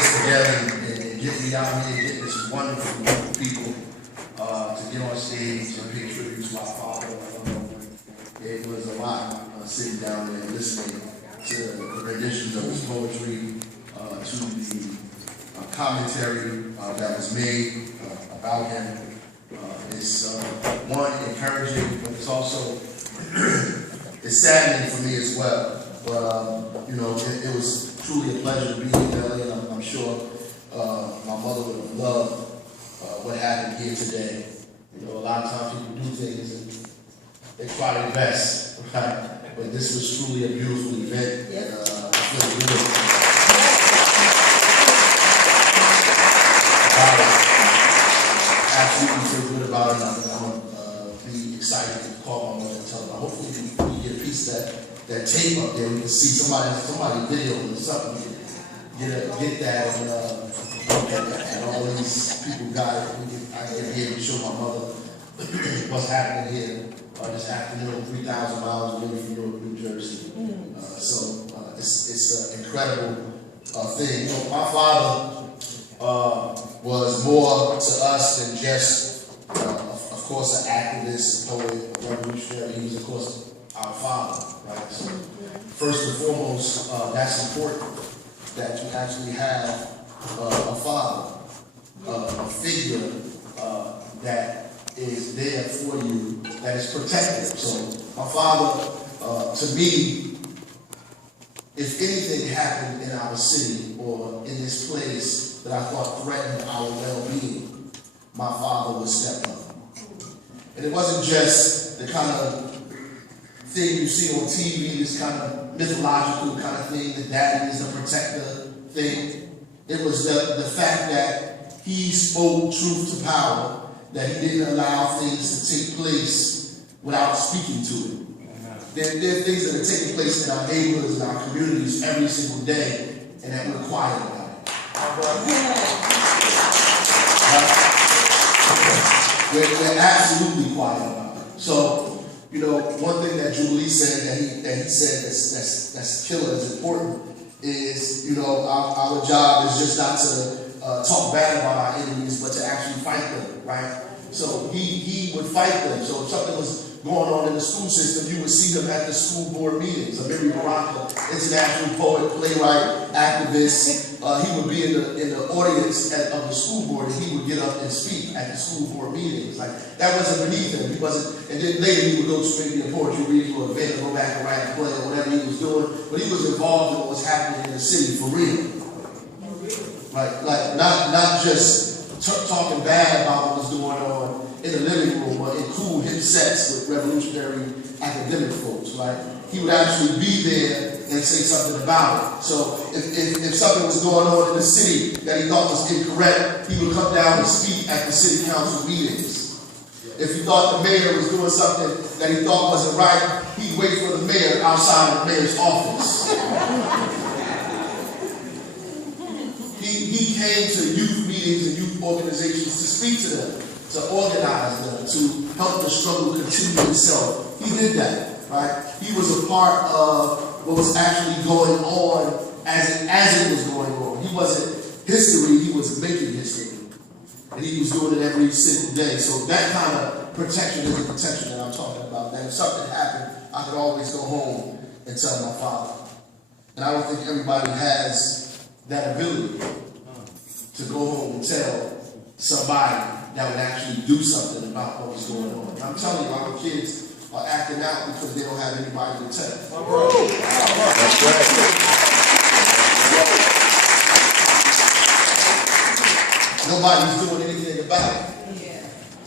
this together and get me out here, get this wonderful group of people to get on stage and pay tribute to my father. It was a lot sitting down there listening to the renditions of his poetry, to the commentary that was made about him. It's one, encouraging, but it's also it's saddening for me as well. But you know, it was truly a pleasure to be in LA, and I'm sure my mother would have loved what happened here today. You know, a lot of times people do things and they try their best, right? But this was truly a beautiful event. Yep. I feel good. Absolutely feel good about it. I'm going to be excited to call my mother and tell her. Hopefully we get a piece of that tape up there. We can see somebody video or something. Get that and all these people got it. I can get here and show my mother what's happening here this afternoon, 3,000 miles away from Newark, New Jersey. So it's an incredible thing. You know, my father was more to us than just, of course, an activist, a poet, a revolutionary. He was, of course, our father, right? So first and foremost, that's important that you actually have a father, a figure that is there for you, that is protective. So my father, to me, if anything happened in our city or in this place that I thought threatened our well-being, my father would step up. And it wasn't just the kind of thing you see on TV, this kind of mythological kind of thing, that daddy is a protector thing. It was the fact that he spoke truth to power, that he didn't allow things to take place without speaking to it. There are things that are taking place in our neighborhoods, in our communities every single day, and that we're quiet about it. We're absolutely quiet about it. So, you know, one thing that Jubilee said that he said that's killer, is important, is, you know, our job is just not to talk bad about our enemies, but to actually fight them, right? So he would fight them. So if something was going on in the school system, you would see him at the school board meetings. Amiri Baraka, international poet, playwright, activist. He would be in the audience of the school board, and he would get up and speak at the school board meetings. Like, that wasn't beneath him. He wasn't, and then later he would go to maybe a poetry reading or event, and go back and write a play or whatever he was doing. But he was involved in what was happening in the city for real. Like not just talking bad about what was going on in the living room or in cool hip sets with revolutionary academic folks, right? He would actually be there and say something about it. So if something was going on in the city that he thought was incorrect, he would come down and speak at the city council meetings. If he thought the mayor was doing something that he thought wasn't right, he'd wait for the mayor outside the mayor's office. He came to youth meetings and youth organizations to speak to them, to organize them, to help the struggle continue itself. He did that, right? He was a part of what was actually going on as it was going on. He wasn't history, he was making history. And he was doing it every single day. So that kind of protection is the protection that I'm talking about. That if something happened, I could always go home and tell my father. And I don't think everybody has that ability to go home and tell somebody that would actually do something about what was going on. And I'm telling you, our kids are acting out because they don't have anybody to tell. That's right. Nobody's doing anything about it.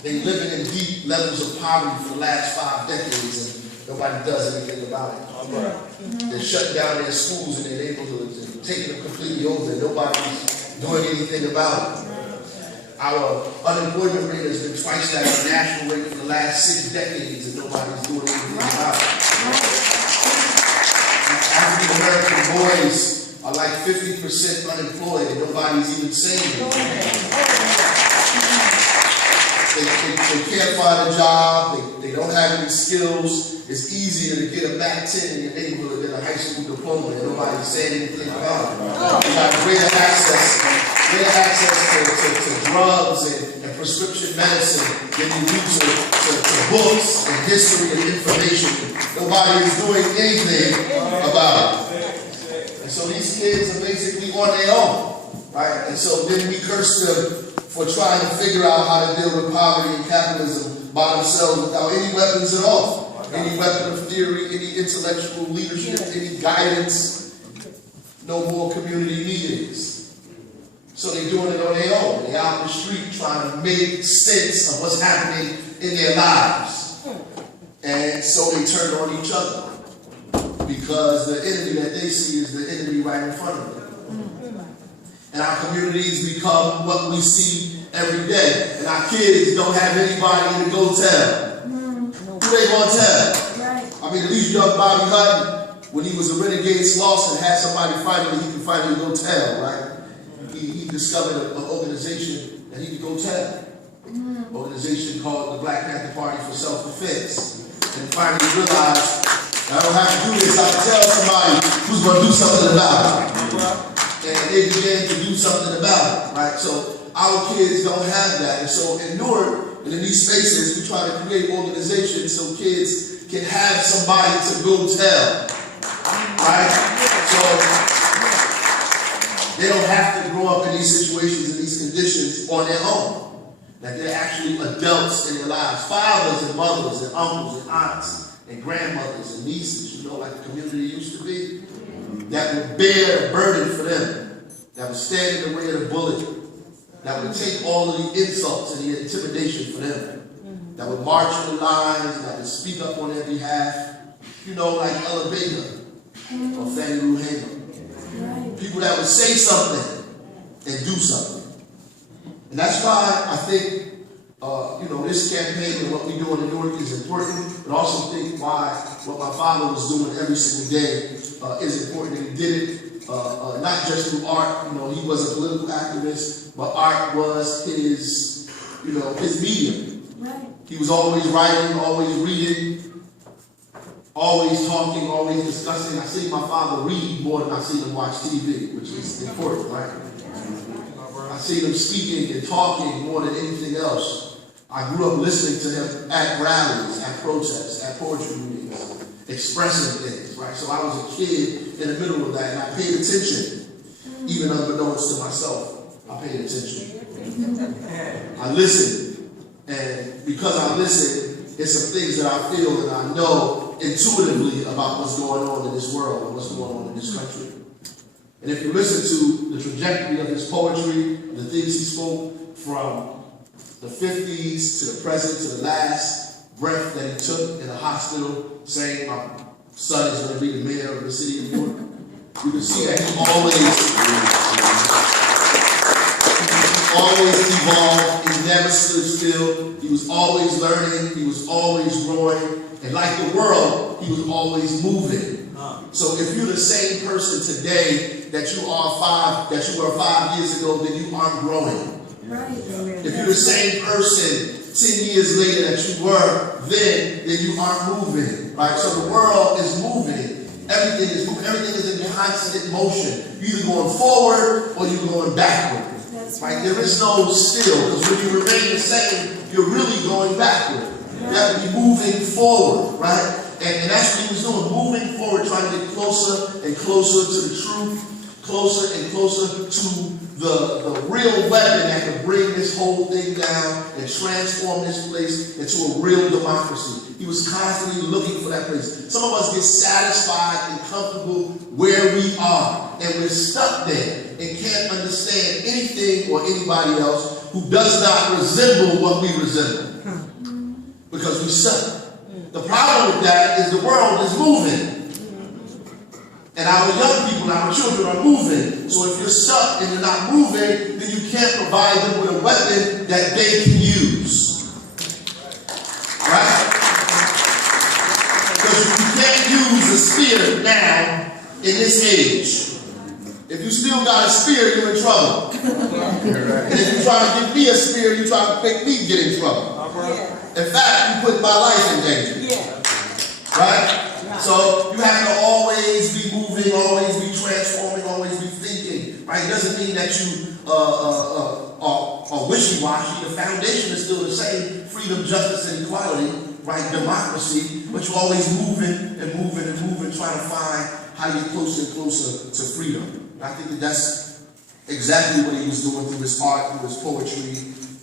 They're living in deep levels of poverty for the last 5 decades, and nobody does anything about it. They're shutting down their schools and their neighborhoods and taking them completely over, and nobody's doing anything about it. Our unemployment rate has been twice that of the national rate for the last 6 decades, and nobody's doing anything about it. African American boys are like 50% unemployed, and nobody's even saying anything. They can't find a job, they don't have any skills. It's easier to get a back 10 in your neighborhood than a high high school diploma and nobody said anything about it. We got greater access to drugs and prescription medicine than you do to books and history and information. Nobody is doing anything about it. And so these kids are basically on their own, right? And so then we curse them for trying to figure out how to deal with poverty and capitalism by themselves without any weapons at all. Any weapon of theory, any intellectual leadership, any guidance. No more community meetings. So they're doing it on their own. They're out in the street trying to make sense of what's happening in their lives. And so they turn on each other. Because the enemy that they see is the enemy right in front of them. And our communities become what we see every day. And our kids don't have anybody to go tell. Who they gonna tell? Right. I mean, at least young Bobby Hutton, when he was a renegade Slauson, had somebody finally he could finally go tell, right? He discovered an organization that he could go tell. An organization called the Black Panther Party for Self-Defense. And finally realized, I don't have to do this, I can tell somebody who's gonna do something about it. And they began to do something about it, right? So our kids don't have that. And so in Newark, and in these spaces, we try to create organizations so kids can have somebody to go tell, right? So they don't have to grow up in these situations, in these conditions on their own. That they're actually adults in their lives, fathers and mothers and uncles and aunts and grandmothers and nieces, you know, like the community used to be, that would bear a burden for them, that would stand in the way of the bullet, that would take all of the insults and the intimidation for them, that would march in the lines, that would speak up on their behalf, you know, like Ella Baker or Fannie Lou Hamer. People that would say something and do something. And that's why I think, you know, this campaign and what we do in Newark is important, but also think why what my father was doing every single day is important. And he did it not just through art. You know, he was a political activist, but art was his, you know, his medium. Right. He was always writing, always reading, always talking, always discussing. I see my father read more than I see him watch TV, which is important, right? I see him speaking and talking more than anything else. I grew up listening to him at rallies, at protests, at poetry meetings, expressing things, right? So I was a kid in the middle of that, and I paid attention, even unbeknownst to myself. I paid attention. I listened, and because I listened, it's some things that I feel and I know intuitively about what's going on in this world and what's going on in this country. And if you listen to the trajectory of his poetry, the things he spoke from the 50s to the present, to the last breath that he took in a hospital, saying, my son is going to be the mayor of the city of Newark. You can see that he always evolved. He never stood still. He was always learning. He was always growing. And like the world, he was always moving. So if you're the same person today that you were 5 years ago, then you aren't growing. Right. If you're the same person 10 years later that you were then you aren't moving. Right? So the world is moving. Everything is moving. Everything is in constant motion. You're either going forward or you're going backward. Right? There is no still, because when you remain the same, you're really going backward. You have to be moving forward, right? And that's what he was doing, moving forward, trying to get closer and closer to the truth, closer and closer to the real weapon that could bring this whole thing down and transform this place into a real democracy. He was constantly looking for that place. Some of us get satisfied and comfortable where we are, and we're stuck there and can't understand anything or anybody else who does not resemble what we resemble, because we're stuck. The problem with that is the world is moving. And our young people, our children are moving. So if you're stuck and you're not moving, then you can't provide them with a weapon that they can use. Right? Because you can't use a spear now in this age. If you still got a spear, you're in trouble. And if you try to give me a spear, you try to make me get in trouble. In fact, you put my life in danger. Right? So you have to always be moving, always be transforming, always be thinking, right? It doesn't mean that you are wishy-washy. The foundation is still the same: freedom, justice, and equality, right? Democracy, but you're always moving and moving and moving, trying to find how you get closer and closer to freedom. And I think that that's exactly what he was doing through his art, through his poetry,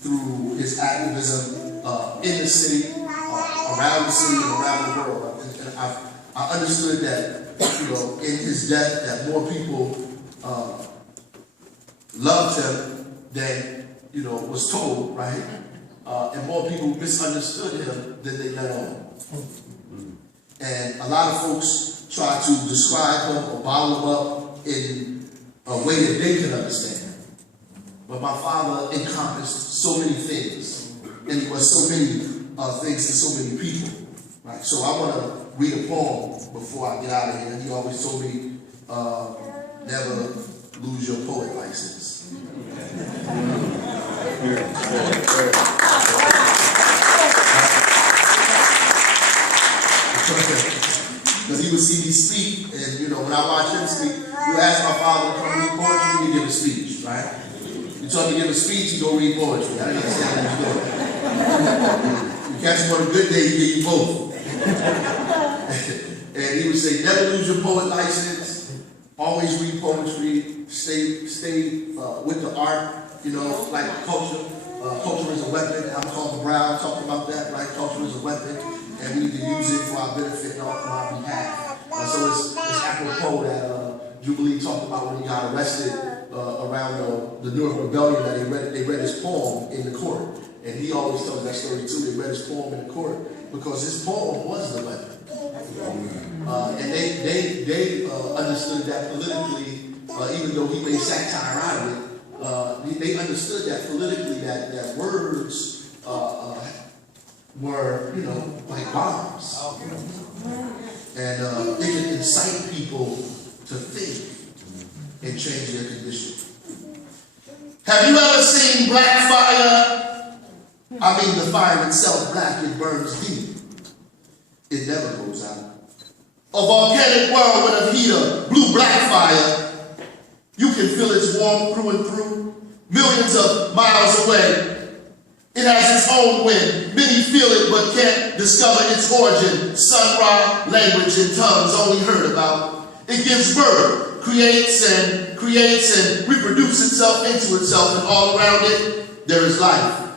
through his activism in the city, around the city, and around the world. And I understood that, in his death, that more people loved him than, was told, right? And more people misunderstood him than they let on. And a lot of folks try to describe him or bottle him up in a way that they can understand. But my father encompassed so many things, and he was so many things to so many people. Right? So I want to read a poem before I get out of here. He always told me, never lose your poet license. Because he would see me speak, and when I watch him speak, you ask my father to come read poetry, he give a speech, right? You tell him to give a speech, he go read poetry. I didn't understand what he's doing. You catch him on a good day, he give you both. And he would say, never lose your poet license, always read poetry, stay with the art, like culture. Culture is a weapon. I'm calling Brown, talking about that, right? Culture is a weapon, and we need to use it for our benefit and on our behalf. So it's apropos that Jubilee talked about when he got arrested around the Newark rebellion, that they read his poem in the court. And he always tells that story too. They read his poem in the court because his poem was the weapon. And they understood that politically, even though he made satire out of it, they understood that politically that words were, like bombs. And they can incite people to think and change their condition. Have you ever seen black fire? I mean, the fire itself, black, it burns deep. It never goes out. A volcanic whirlwind of heater, blue-black fire. You can feel its warmth through and through, millions of miles away. It has its own wind. Many feel it but can't discover its origin. Sun-Ra, language and tongues only heard about. It gives birth, creates and reproduces itself into itself, and all around it, there is life.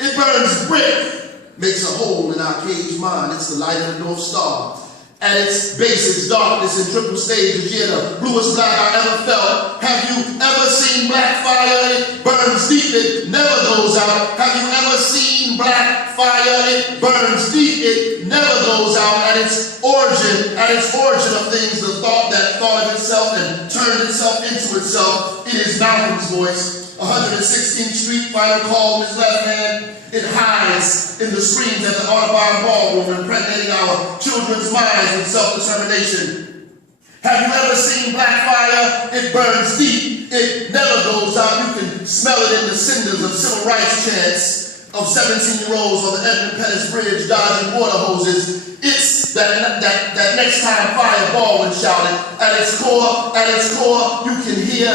It burns brick, makes a hole in our caged mind. It's the light of the North Star. At its base, its darkness and triple stages, yeah, the bluest black I ever felt. Have you ever seen black fire? It burns deep, it never goes out. Have you ever seen black fire? It burns deep, it never goes out. At its origin of things, the thought that thought of itself and turned itself into itself, it is Malcolm's voice. 116th Street, final call in his left hand. It hides in the screams at the Audubon Ballroom, impregnating our children's minds with self-determination. Have you ever seen black fire? It burns deep. It never goes out. You can smell it in the cinders of civil rights chants of 17-year-olds on the Edmund Pettus Bridge dodging water hoses. It's that next time fire Baldwin shouted. At its core, you can hear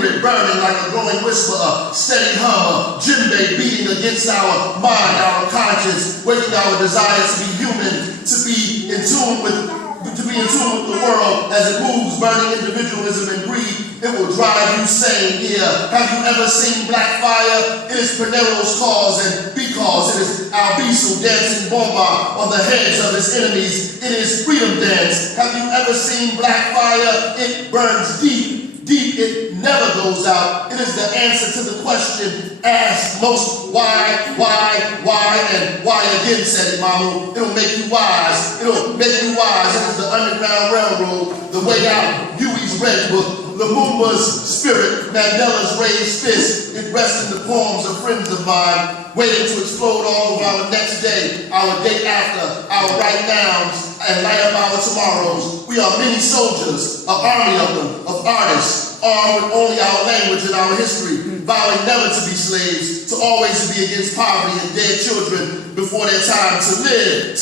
it burning like a growing whisper, a steady hum, a djembe beating against our mind, our conscience, waking our desire to be human, to be in tune with the world as it moves, burning individualism and greed. It will drive you sane here. Have you ever seen black fire? It is Pinero's cause, and because it is Albizu dancing bomba on the heads of his enemies. It is freedom dance. Have you ever seen black fire? It burns deep, deep. It never goes out. It is the answer to the question asked most: why, and why again, said Imamu. It'll make you wise. It'll make you wise. It is the Underground Railroad, the way out, Huey's Red Book, Lumumba's spirit, Mandela's raised fist. It rests in the poems of friends of mine, waiting to explode all over our next day, our day after, our right nows, and light up our tomorrows. We are many soldiers, an army of them, of artists, armed with only our language and our history, vowing never to be slaves, to always be against poverty and dead children before their time, to live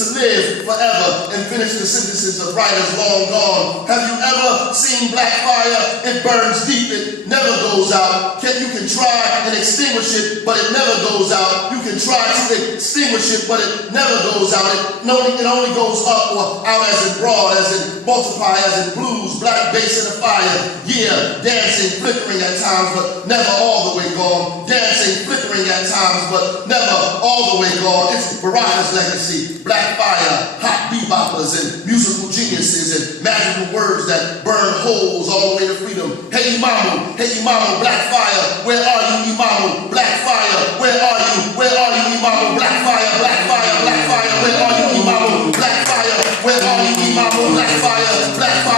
forever, and finish the sentences of writers long gone. Have you ever seen black fire, it burns deep, it never goes out. You can try and extinguish it, but it never goes out. You can try to extinguish it, but it never goes out. It only goes up or out as in broad, as in multiply, as in blues, black bass in the fire. Yeah, dancing, flickering at times, but never all the way gone. Dancing, flickering at times, but never all the way gone. It's Baraka's legacy. Black fire, hot beboppers and musical geniuses and magical words that burn holes all the way to freedom. Hey Imamu, black fire, where are you Imamu? Black fire, where are you? Where are you Imamu? Black fire, black fire, black fire, where are you Imamu? Black fire, where are you Imamu? Black fire, black fire.